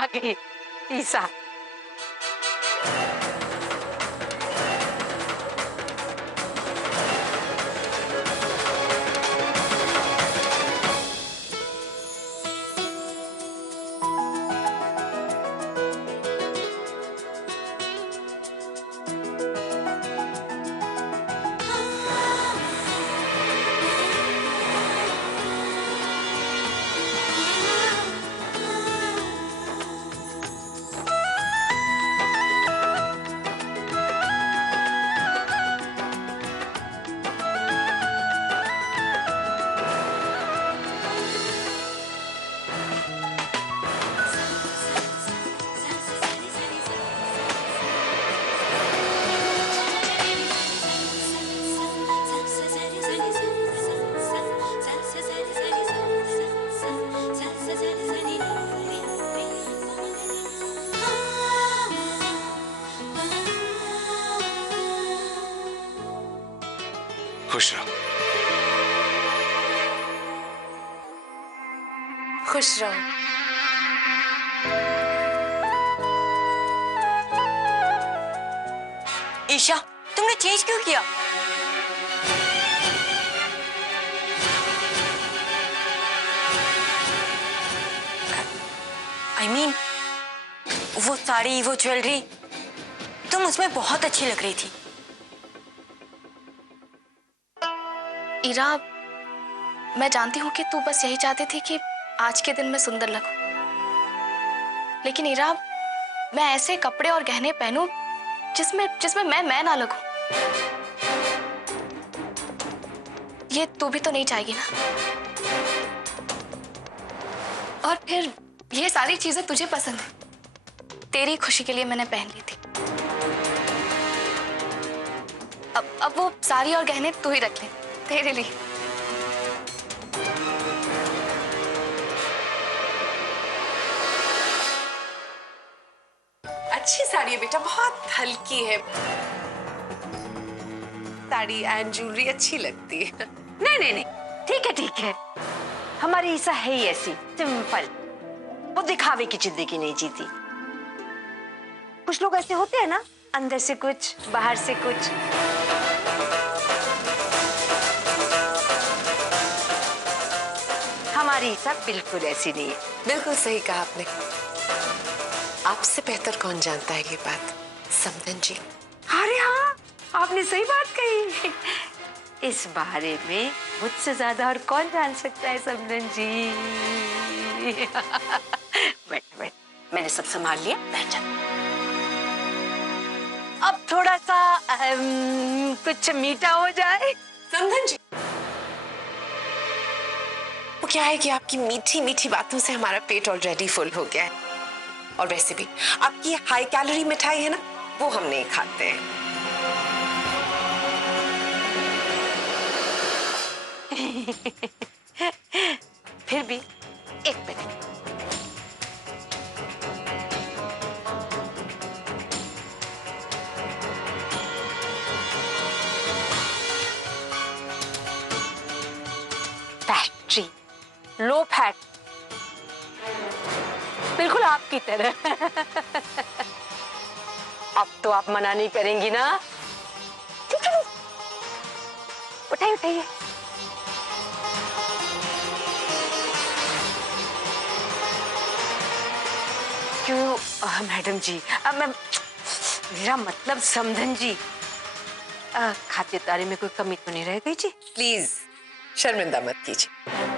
आ गई ईसा। खुश रहो। खुश रहो। ईशा, तुमने चेंज क्यों किया? I mean, वो साड़ी, वो ज्वेलरी, तुम उसमें बहुत अच्छी लग रही थी। इरा, मैं जानती हूँ कि तू बस यही चाहती थी कि आज के दिन मैं सुंदर लगूं। लेकिन इरा, मैं ऐसे कपड़े और गहने पहनूं जिसमें मैं ना लगूं। ये तू भी तो नहीं चाहेगी ना? और फिर ये सारी चीजें तुझे पसंद है, तेरी खुशी के लिए मैंने पहन ली थी। अब वो साड़ी और गहने तू ही रख ले, तेरे लिए। अच्छी साड़ी है बेटा, बहुत हल्की है। साड़ी एंड ज्वेलरी अच्छी लगती है। नहीं नहीं नहीं, ठीक है। हमारी ईसा है ही ऐसी सिंपल, वो दिखावे की जिंदगी नहीं जीती। कुछ लोग ऐसे होते हैं ना, अंदर से कुछ बाहर से कुछ। हमारी ईसा बिल्कुल ऐसी नहीं है। बिल्कुल सही कहा आपने। आपसे बेहतर कौन जानता है ये बात, समधन जी। अरे हाँ, आपने सही बात कही। इस बारे में मुझसे ज्यादा और कौन जान सकता है समधन जी। बैठ, मैंने सब संभाल लिया, बैठ जा। अब थोड़ा सा कुछ मीठा हो जाए। समधन जी, वो क्या है कि आपकी मीठी मीठी बातों से हमारा पेट ऑलरेडी फुल हो गया है। और वैसे भी आपकी हाई कैलोरी मिठाई है ना, वो हम नहीं खाते हैं। फिर भी एक मिनट। फैक्ट्री लो फैट, बिल्कुल आपकी तरह। अब तो आप मना नहीं करेंगी ना? ठीक है, उठाइए। क्यों मैडम जी, मेरा मतलब समधन जी, खातिरदारी में कोई कमी तो नहीं रह गई जी? प्लीज शर्मिंदा मत कीजिए।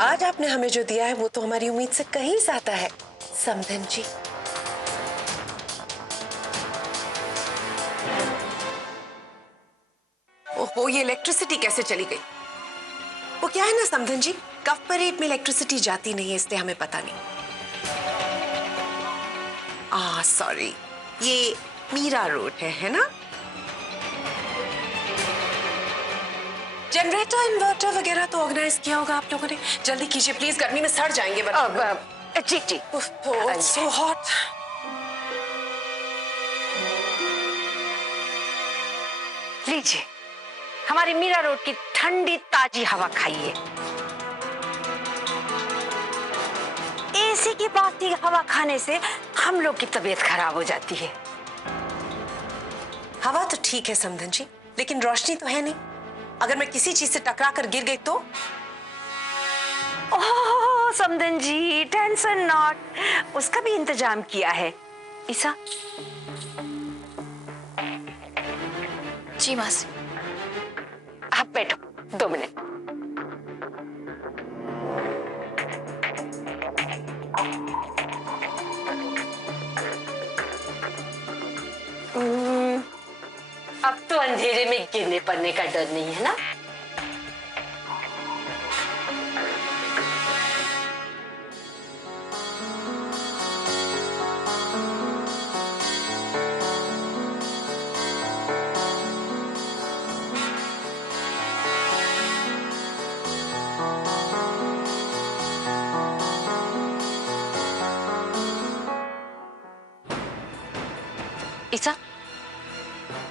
आज आपने हमें जो दिया है वो तो हमारी उम्मीद से कहीं ज्यादा है समधन जी। ओहो, ये इलेक्ट्रिसिटी कैसे चली गई? वो क्या है ना समधन जी, कफ परेड में इलेक्ट्रिसिटी जाती नहीं है, इसलिए हमें पता नहीं। सॉरी, ये मीरा रोड है ना? जनरेटर इन्वर्टर वगैरह तो ऑर्गेनाइज किया होगा आप लोगों ने। जल्दी कीजिए प्लीज, गर्मी में सड़ जाएंगे वरना। जी। So hot. लीजिए, हमारी मीरा रोड की ठंडी ताजी हवा खाइए। एसी की बासी हवा खाने से हम लोग की तबीयत खराब हो जाती है। हवा तो ठीक है समधन जी, लेकिन रोशनी तो है नहीं। अगर मैं किसी चीज से टकरा कर गिर गई तो? ओह समधन जी, टेंशन नॉट, उसका भी इंतजाम किया है। ईसा। जी मासी। आप बैठो 2 मिनट। अब तो अंधेरे में गिरने पड़ने का डर नहीं है ना? ईसा,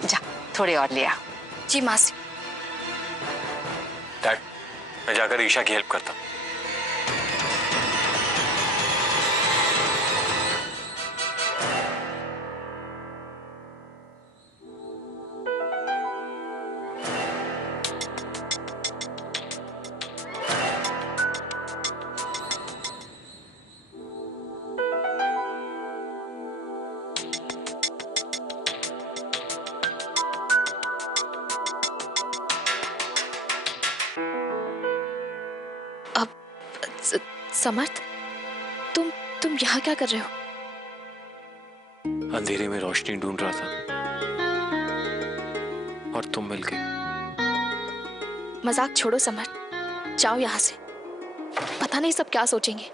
जा थोड़े और ले आ। जी मासी। डैड, मैं जाकर ईशा की हेल्प करता हूँ। समर्थ, तुम यहाँ क्या कर रहे हो? अंधेरे में रोशनी ढूंढ रहा था और तुम मिल गई। मजाक छोड़ो समर्थ, जाओ यहाँ से। पता नहीं सब क्या सोचेंगे।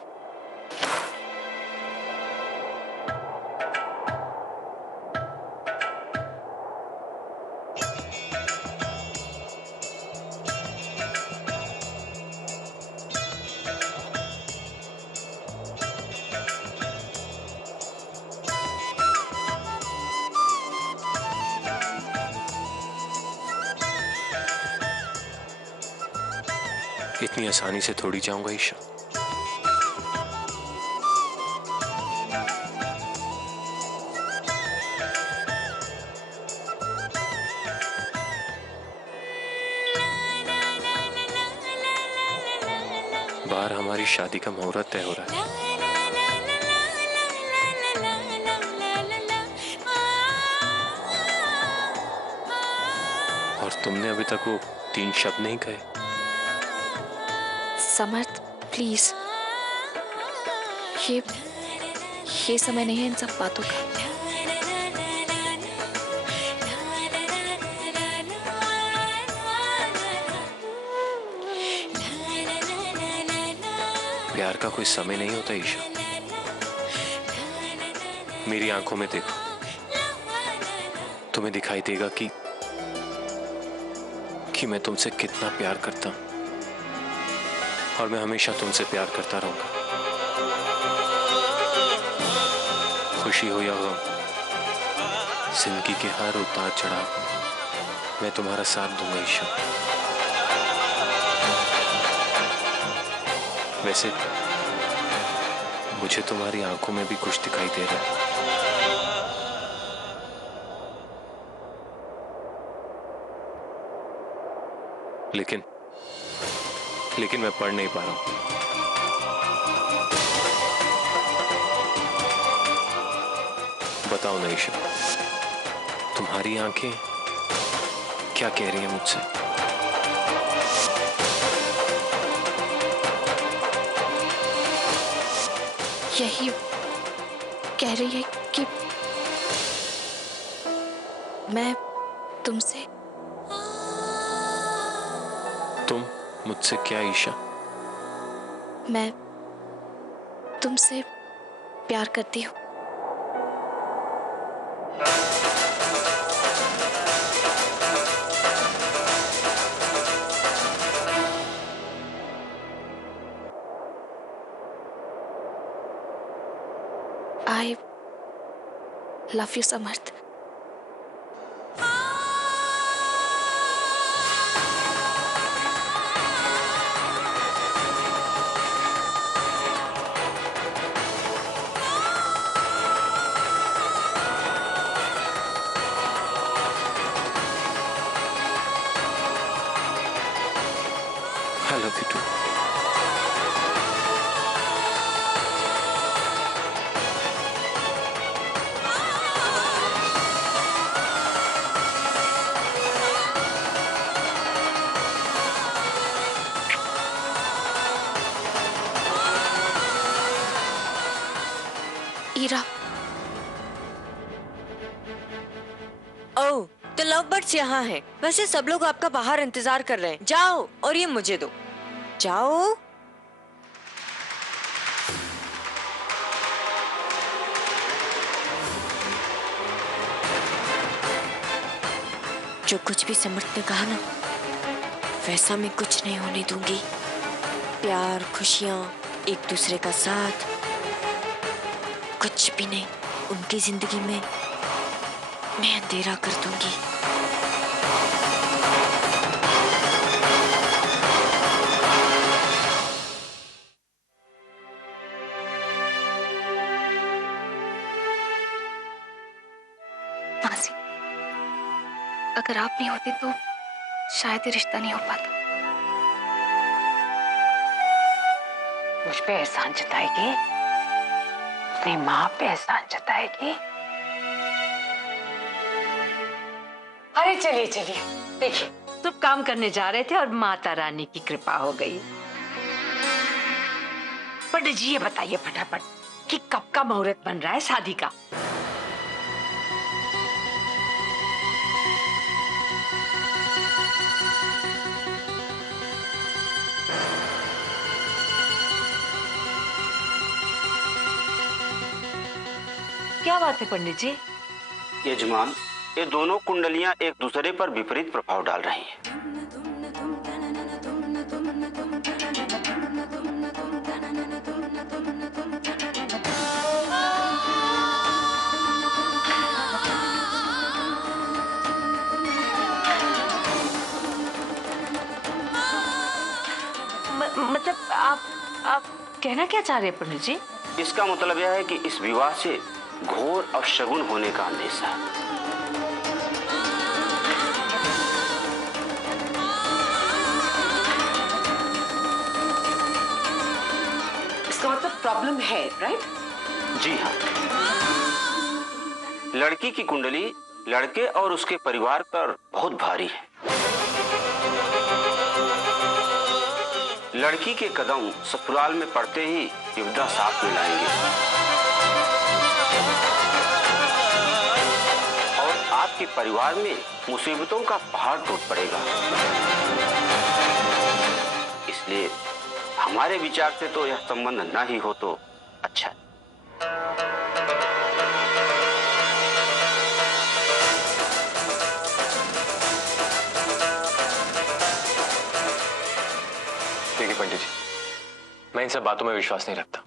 इतनी आसानी से थोड़ी जाऊंगा ईशा। बाहर हमारी शादी का मुहूर्त तय हो रहा है। और तुमने अभी तक वो 3 शब्द नहीं कहे। समर्थ प्लीज, ये समय नहीं है इन सब बातों का। प्यार का कोई समय नहीं होता ईशा। मेरी आंखों में देखो, तुम्हें दिखाई देगा कि मैं तुमसे कितना प्यार करता हूं, और मैं हमेशा तुमसे प्यार करता रहूंगा। खुशी हो या गम, जिंदगी के हर उतार चढ़ाव मैं तुम्हारा साथ दूंगा ईशा। वैसे मुझे तुम्हारी आंखों में भी कुछ दिखाई दे रहा है। लेकिन मैं पढ़ नहीं पा रहा हूं। बताओ ना ईशा, तुम्हारी आंखें क्या कह रही हैं मुझसे? यही कह रही है कि मैं तुमसे। तुम मुझसे क्या ईशा? मैं तुमसे प्यार करती हूँ। I love you, Samarth. I love you too. Ira, oh, तो लव बर्ड्स यहाँ है। वैसे सब लोग आपका बाहर इंतजार कर रहे हैं। जाओ और ये मुझे दो। जाओ। जो कुछ भी समर्थ ने कहा ना, वैसा मैं कुछ नहीं होने दूंगी। प्यार, खुशियां, एक दूसरे का साथ, कुछ भी नहीं। उनकी जिंदगी में मैं अंधेरा कर दूंगी। मासी, अगर आप नहीं होते तो शायद ये रिश्ता नहीं हो पाता। मुझ पे एहसान जताएगी, अपनी माँ पे एहसान जताएगी। अरे चलिए चलिए, देखिए सब काम करने जा रहे थे और माता रानी की कृपा हो गई। पंडित जी ये बताइए फटाफट कि कब का मुहूर्त बन रहा है शादी का? क्या बात है पंडित जी? यजमान, ये दोनों कुंडलियां एक दूसरे पर विपरीत प्रभाव डाल रही हैं। मतलब आप कहना क्या चाह रहे हैं पंडित जी? इसका मतलब यह है कि इस विवाह से घोर अवशगुन होने का अंदेशा है। इसका मतलब प्रॉब्लम है, राइट? जी हाँ, लड़की की कुंडली लड़के और उसके परिवार पर बहुत भारी है। लड़की के कदम ससुराल में पड़ते ही विपदा साथ में लाएंगे और आपके परिवार में मुसीबतों का पहाड़ टूट पड़ेगा। इसलिए हमारे विचार से तो यह संबंध ना ही हो तो अच्छा है। देखिए पंडित जी, मैं इन सब बातों में विश्वास नहीं रखता।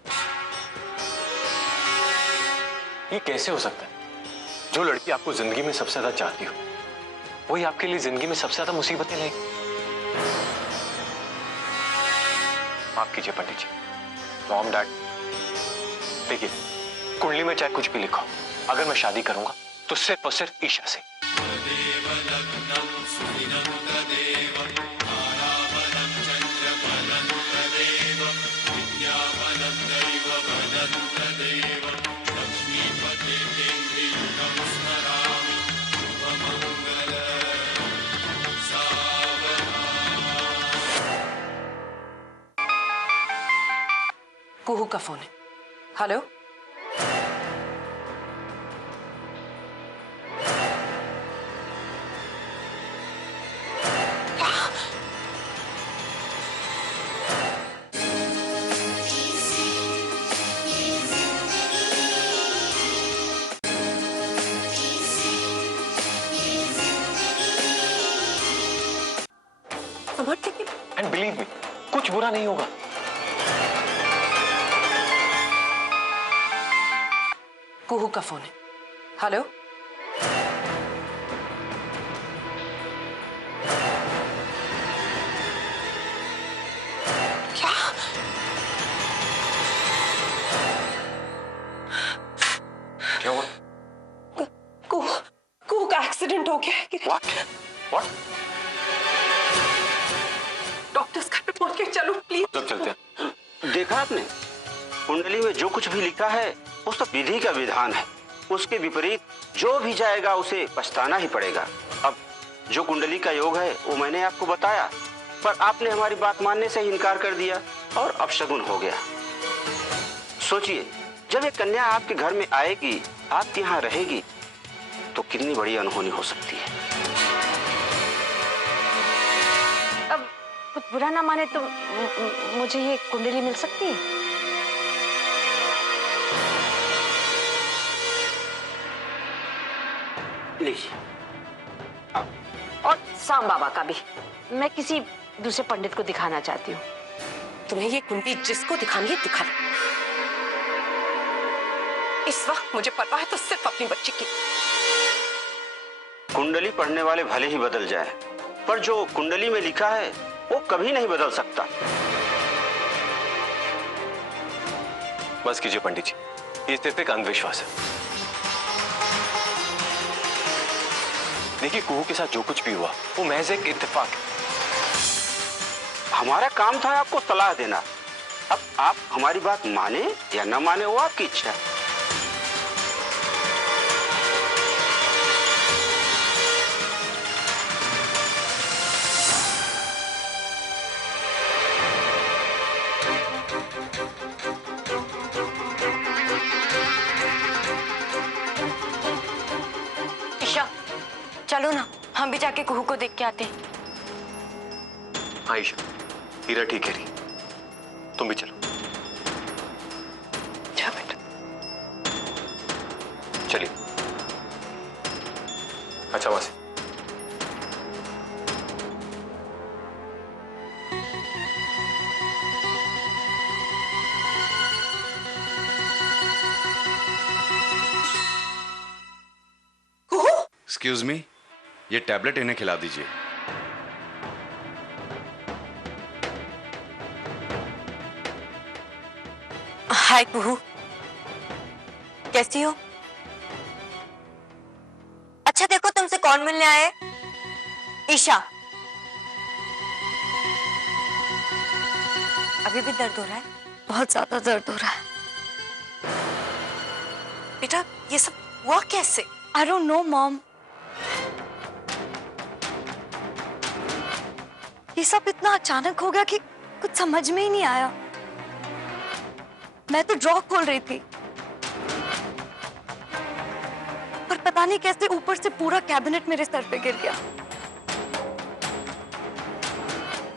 ये कैसे हो सकता है? जो लड़की आपको जिंदगी में सबसे ज्यादा चाहती हो, वही आपके लिए जिंदगी में सबसे ज्यादा मुसीबतें लेगी। माफ कीजिए पंडित जी, मॉम, डैड, देखिए कुंडली में चाहे कुछ भी लिखो, अगर मैं शादी करूंगा तो सिर्फ और सिर्फ ईशा से। कुहू का फोन है। हेलो, एंड बिलीव मी, कुछ बुरा नहीं होगा। कुहू का फोन है। हेलो, क्या? क्या हुआ? कुहू का एक्सीडेंट हो गया है। What? What? डॉक्टर्स घर पे पहुंच गए। आपने? कुंडली में जो कुछ भी लिखा है वो सब विधि का विधान है। उसके विपरीत जो भी जाएगा उसे पछताना ही पड़ेगा। अब जो कुंडली का योग है वो मैंने आपको बताया, पर आपने हमारी बात मानने से ही इनकार कर दिया और अपशगुन हो गया। सोचिए, जब एक कन्या आपके घर में आएगी, आपके यहाँ रहेगी, तो कितनी बड़ी अनहोनी हो सकती है। अब कुछ बुरा ना माने तो मुझे ये कुंडली मिल सकती है? लीजिए। और साम बाबा का भी। मैं किसी दूसरे पंडित को दिखाना चाहती हूँ। तुम्हें ये कुंडली जिसको दिखानी है दिखा दो। इस वक्त मुझे पता है तो सिर्फ अपनी बच्ची की। कुंडली पढ़ने वाले भले ही बदल जाए, पर जो कुंडली में लिखा है वो कभी नहीं बदल सकता। बस कीजिए पंडित जी, ये सिर्फ एक अंधविश्वास है। देखिए, कुहू के साथ जो कुछ भी हुआ वो महज एक इत्तेफाक है। हमारा काम था आपको सलाह देना। अब आप हमारी बात माने या न माने वो आपकी इच्छा है। ईशा, चलो ना, हम भी जाके कुहू को देख के आते हैं। हाँ ईशा, हीरा ठीक कह रही, तुम भी चलो। जा बेटा। चलिए। अच्छा मासी। एक्सक्यूज मी, ये टैबलेट इन्हें खिला दीजिए। हाय कुहू, कैसी हो? अच्छा देखो, तुमसे कौन मिलने आया है? ईशा। अभी भी दर्द हो रहा है? बहुत ज्यादा दर्द हो रहा है। बेटा ये सब हुआ कैसे? I don't know mom. ये सब इतना अचानक हो गया कि कुछ समझ में ही नहीं आया। मैं तो ड्रॉ खोल रही थी, पर पता नहीं कैसे ऊपर से पूरा कैबिनेट मेरे सर पे गिर गया।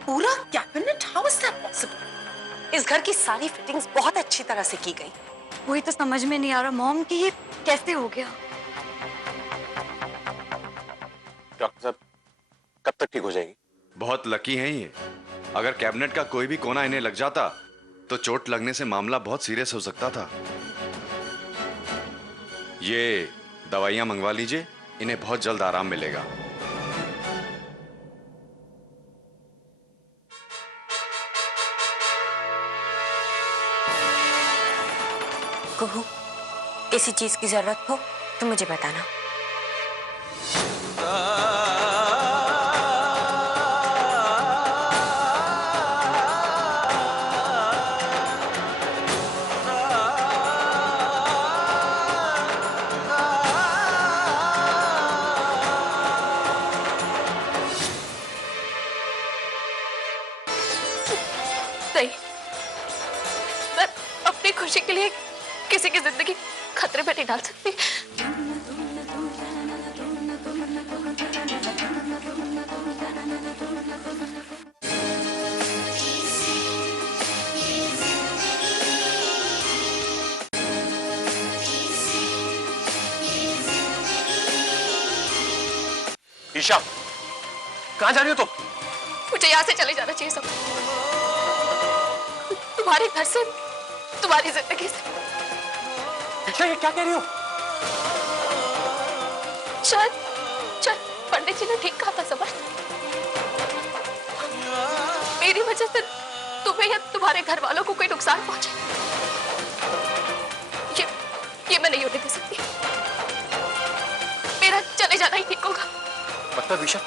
पूरा cabinet? How is that possible? इस घर की सारी फिटिंग्स बहुत अच्छी तरह से की गई। वही तो समझ में नहीं आ रहा मॉम कि ये कैसे हो गया। डॉक्टर साहब, कब तक ठीक हो जाएगी? बहुत लकी हैं ये। अगर कैबिनेट का कोई भी कोना इन्हें लग जाता तो चोट लगने से मामला बहुत सीरियस हो सकता था। ये दवाइयां मंगवा लीजिए, इन्हें बहुत जल्द आराम मिलेगा। कुहू, किसी चीज की जरूरत हो तो मुझे बताना। नहीं, मैं अपनी खुशी के लिए किसी की जिंदगी खतरे में नहीं डाल सकती। ईशा, कहाँ जा रही हो तुम? मुझे यहाँ से चले जाना चाहिए सब, तुम्हारे घर से, तुम्हारी जिंदगी से। ईशा, ये क्या कह रही हो? शायद पंडित जी ने ठीक कहा था समर। मेरी वजह से तुम्हें या तुम्हारे घर वालों को कोई नुकसान पहुंचे, ये मैं नहीं होने दे सकती। मेरा चले जाना ही ठीक होगा। मतलब ईशा,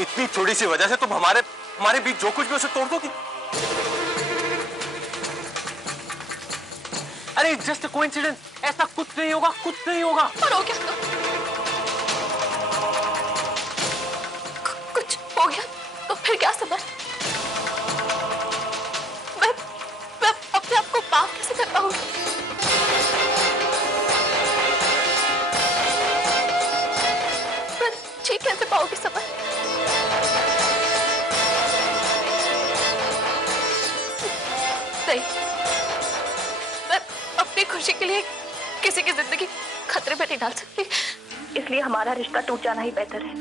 इतनी थोड़ी सी वजह से तुम हमारे बीच जो कुछ भी उसे तोड़ दोगी? अरे जस्ट कोइंसिडेंस, ऐसा कुछ नहीं होगा, कुछ नहीं होगा। और हो गया कुछ हो गया तो फिर क्या समझ? मैं अपने आप को माफ कैसे कर पाऊंगी? मैं जी कैसे पाऊंगी समझ? नहीं, मैं अपनी खुशी के लिए किसी की जिंदगी खतरे में नहीं डाल सकती, इसलिए हमारा रिश्ता टूट जाना ही बेहतर है।